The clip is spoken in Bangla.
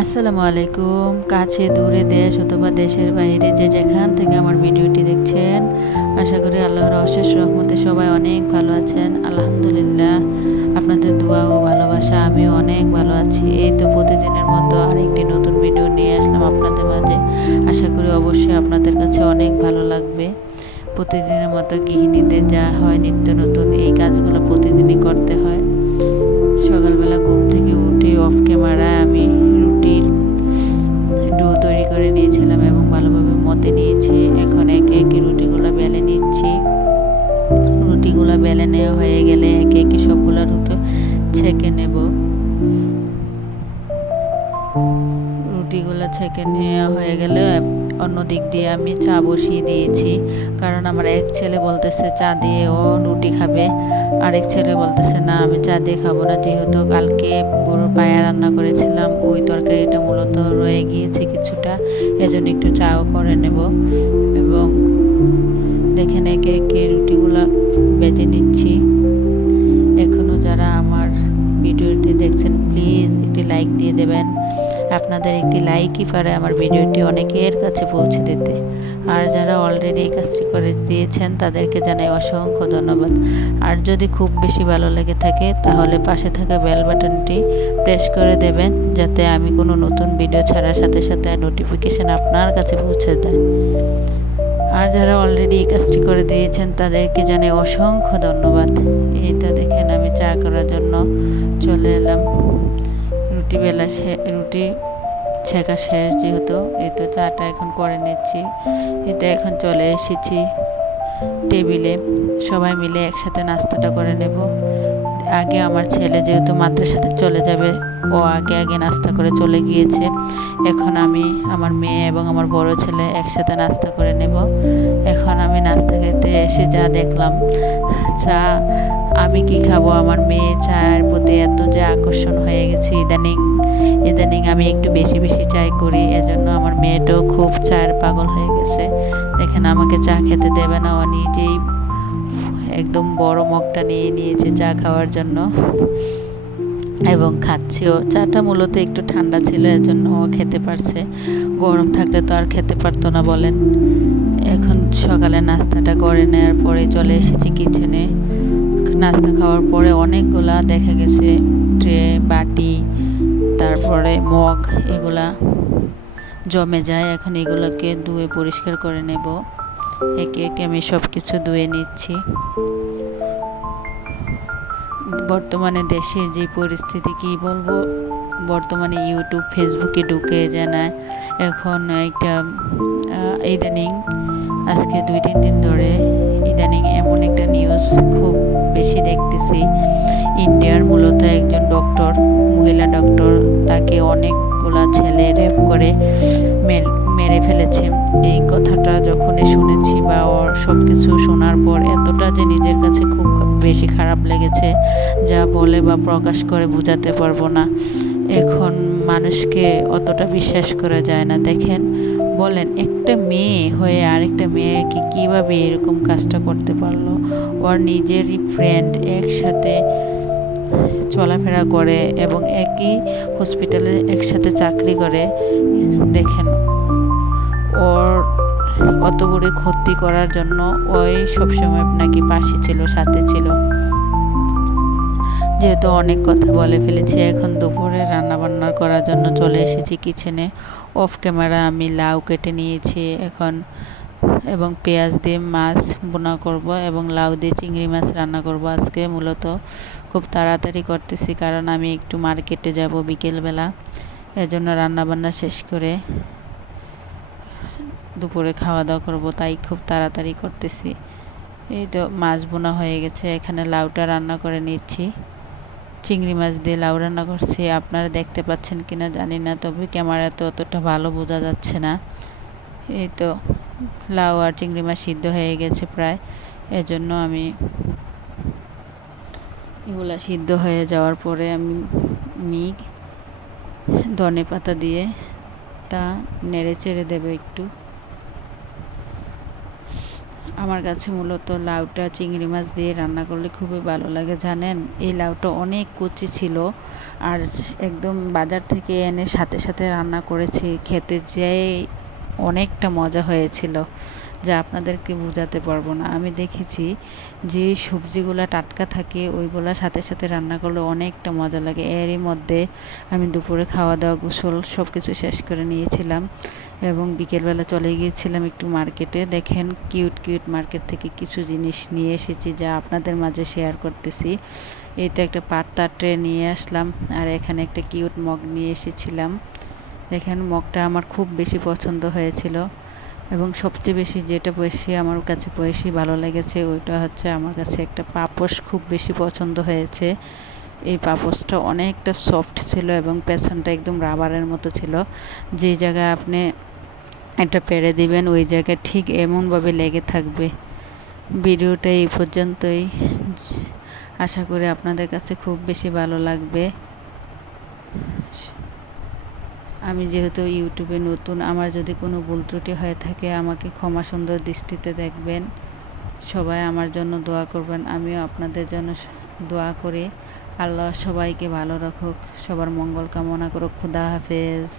আসসালামু আলাইকুম। কাছে, দূরে দেশ অথবা দেশের বাইরে যে যেখান থেকে আমার ভিডিওটি দেখছেন, আশা করি আল্লাহর অশেষ রহমতে সবাই অনেক ভালো আছেন। আলহামদুলিল্লাহ, আপনাদের দোয়া ও ভালোবাসা, আমিও অনেক ভালো আছি। এই তো প্রতিদিনের মতো আরেকটি নতুন ভিডিও নিয়ে আসলাম আপনাদের মাঝে। আশা করি অবশ্যই আপনাদের কাছে অনেক ভালো লাগবে। প্রতিদিনের মতো গৃহিণীদের যা হয়, নিত্য নতুন, এই কাজগুলো প্রতিদিনই করতে হয়। সকালবেলা ঘুম থেকে উঠে অফ ক্যামেরায় হয়ে গেলে একে একে সবগুলো রুটি ছেঁকে নেব। রুটিগুলো ছেঁকে নেওয়া হয়ে গেলে অন্য দিক দিয়ে আমি চা বসিয়ে দিয়েছি। কারণ আমার এক ছেলে বলতেছে চা দিয়ে ও রুটি খাবে। আরেক ছেলে বলতেছে, না, আমি চা দিয়ে খাব না। যেহেতু কালকে গরুর পায়া রান্না করেছিলাম, ওই তরকারিটা মূলত রয়ে গিয়েছে কিছুটা। এজন্য একটু চাও করে নেব। এবং দেখেন একে একে রুটিগুলো দেবেন আপনাদের একটি লাইকই পারে আমার ভিডিওটি অনেকের কাছে পৌঁছে দিতে। আর যারা অলরেডি এই কাজটি করে দিয়েছেন, তাদেরকে জানাই অসংখ্য ধন্যবাদ। আর যদি খুব বেশি ভালো লেগে থাকে, তাহলে পাশে থাকা বেল বাটনটি প্রেস করে দেবেন, যাতে আমি কোনো নতুন ভিডিও ছাড়ার সাথে সাথে নোটিফিকেশান আপনার কাছে পৌঁছে দেয়। আর যারা অলরেডি এই কাজটি করে দিয়েছেন, তাদেরকে জানাই অসংখ্য ধন্যবাদ। এইটা দেখেন আমি চা করার জন্য চলে এলাম। রুটি বেলা রুটি ছেঁকা শেষ যেহেতু, এই তো চাটা এখন করে নিচ্ছি। এটা এখন চলে এসেছি টেবিলে। সবাই মিলে একসাথে নাস্তাটা করে নেব। আগে আমার ছেলে যেহেতু মাদ্রাসাতে চলে যাবে, ও আগে আগে নাস্তা করে চলে গিয়েছে। এখন আমি আমার মেয়ে এবং আমার বড় ছেলে একসাথে নাস্তা করে নেব। এখন আমি নাস্তা খেতে এসে যা দেখলাম, চা আমি কি খাব? আমার মেয়ে চায়ের প্রতি এত যে আকর্ষণ হয়ে গেছে ইদানিং ইদানিং আমি একটু বেশি বেশি চাই করি। এজন্য আমার মেয়েটাও খুব চায়ের পাগল হয়ে গেছে। দেখেন, আমাকে চা খেতে দেবে না। ও নিজেই একদম বড় মগটা নিয়ে নিয়েছে চা খাওয়ার জন্য এবং খাচ্ছেও। চাটা মূলত একটু ঠান্ডা ছিল, এজন্য ও খেতে পারছে। গরম থাকলে তো আর খেতে পারতো না, বলেন। এখন সকালে নাস্তাটা করে নেওয়ার পরে চলে এসেছি কিচেনে নাস্তা খাওয়ার পরে অনেকগুলা দেখা গেছে, ট্রে, বাটি, তারপরে মগ, এগুলা জমে যায়। এখন এগুলোকে ধুয়ে পরিষ্কার করে নেব। একে একে আমি সব কিছু ধুয়ে নিচ্ছি। বর্তমানে দেশের যে পরিস্থিতি, কি বলব? বর্তমানে ইউটিউব, ফেসবুকে ঢুকে জানায় এখন একটা ইদানিং, আজকে দুই, তিন দিন ধরে ইদানিং এমন একটা নিউজ খুব বেশি ইন্ডিয়ার মূলত একজন ডক্টর মহিলা ডক্টর তাকে অনেকগুলা ছেলে রেপ করে মেরে ফেলেছে। এই কথাটা যখনই শুনেছি বা ওর সব কিছু শোনার পর এতটা যে নিজের কাছে খুব বেশি খারাপ লেগেছে, যা বলে বা প্রকাশ করে বোঝাতে পারব না। এখন মানুষকে অতটা বিশ্বাস করা যায় না। দেখেন বলেন, একটা মেয়ে হয়ে আরেকটা মেয়েকে কীভাবে এরকম কাজটা করতে পারল? ওর নিজেরই ফ্রেন্ড একসাথে চলাফেরা করে এবং একই হসপিটালে একসাথে চাকরি করে। দেখেন, ওর অত বড় ক্ষতি করার জন্য ওই সবসময় নাকি পাশে ছিল, সাথে ছিল। যেহেতু অনেক কথা বলে ফেলেছি, এখন দুপুরে রান্না বান্না করার জন্য চলে এসেছি কিচেনে অফ ক্যামেরা আমি লাউ কেটে নিয়েছি এখন, এবং পেঁয়াজ দিয়ে মাছ বোনা করব এবং লাউ দিয়ে চিংড়ি মাছ রান্না করব। আজকে মূলত খুব তাড়াতাড়ি করতেছি, কারণ আমি একটু মার্কেটে যাব বিকেলবেলা। এজন্য রান্না বান্না শেষ করে দুপুরে খাওয়া দাওয়া করব, তাই খুব তাড়াতাড়ি করতেছি। এই তো মাছ বোনা হয়ে গেছে, এখানে লাউটা রান্না করে নিচ্ছি। চিংড়ি মাছ দিয়ে লাউ রান্না করছি, আপনারা দেখতে পাচ্ছেন কি না জানি না, তবে ক্যামেরাতে অতটা ভালো বোঝা যাচ্ছে না। এই তো লাউ আর চিংড়ি মাছ সিদ্ধ হয়ে গেছে প্রায়, এজন্য আমি এগুলা সিদ্ধ হয়ে যাওয়ার পরে আমি মিগ ধনে পাতা দিয়ে তা নেড়ে চেড়ে দেবে একটু। আমার কাছে মূলত লাউটা চিংড়ি মাছ দিয়ে রান্না করলে খুবই ভালো লাগে, জানেন? এই লাউটা অনেক কচি ছিল আর একদম বাজার থেকে এনে সাথে সাথে রান্না করেছি, খেতে যেয়ে অনেকটা মজা হয়েছিল। যা আপনাদেরকে বোঝাতে পারব না। আমি দেখেছি যে সবজিগুলা টাটকা থাকে, ওইগুলা সাথে সাথে রান্না করলে অনেকটা মজা লাগে। এরই মধ্যে আমি দুপুরে খাওয়া দাওয়া গোসল সব কিছু শেষ করে নিয়েছিলাম এবং বিকেলবেলা চলে গিয়েছিলাম একটু মার্কেটে। দেখেন কিউট কিউট মার্কেট থেকে কিছু জিনিস নিয়ে এসেছি যা আপনাদের মাঝে শেয়ার করতেছি। এটা একটা পাত্তা ট্রে নিয়ে আসলাম আর এখানে একটা কিউট মগ নিয়ে এসেছিলাম। দেখেন মগটা আমার খুব বেশি পছন্দ হয়েছিল। এবং সবচেয়ে বেশি যেটা বেশি আমার কাছে বেশি ভালো লেগেছে, ওইটা হচ্ছে আমার কাছে একটা পাপোশ খুব বেশি পছন্দ হয়েছে। এই পাপোশটা অনেকটা সফট ছিল এবং পেছনটা একদম রাবারের মতো ছিল। যেই জায়গায় আপনি এটা পেরে দিবেন, ওই জায়গায় ঠিক এমনভাবে লেগে থাকবে। ভিডিওটা এই পর্যন্তই। আশা করি আপনাদের কাছে খুব বেশি ভালো লাগবে। আমি যেহেতু ইউটিউবে নতুন, আমার যদি কোনো ভুল ত্রুটি হয়ে থাকে, আমাকে ক্ষমা সুন্দর দৃষ্টিতে দেখবেন। সবাই আমার জন্য দোয়া করবেন। আমিও আপনাদের জন্য দোয়া করি। আল্লাহ সবাইকে ভালো রাখুক। সবার মঙ্গল কামনা করুক। খুদা হাফেজ।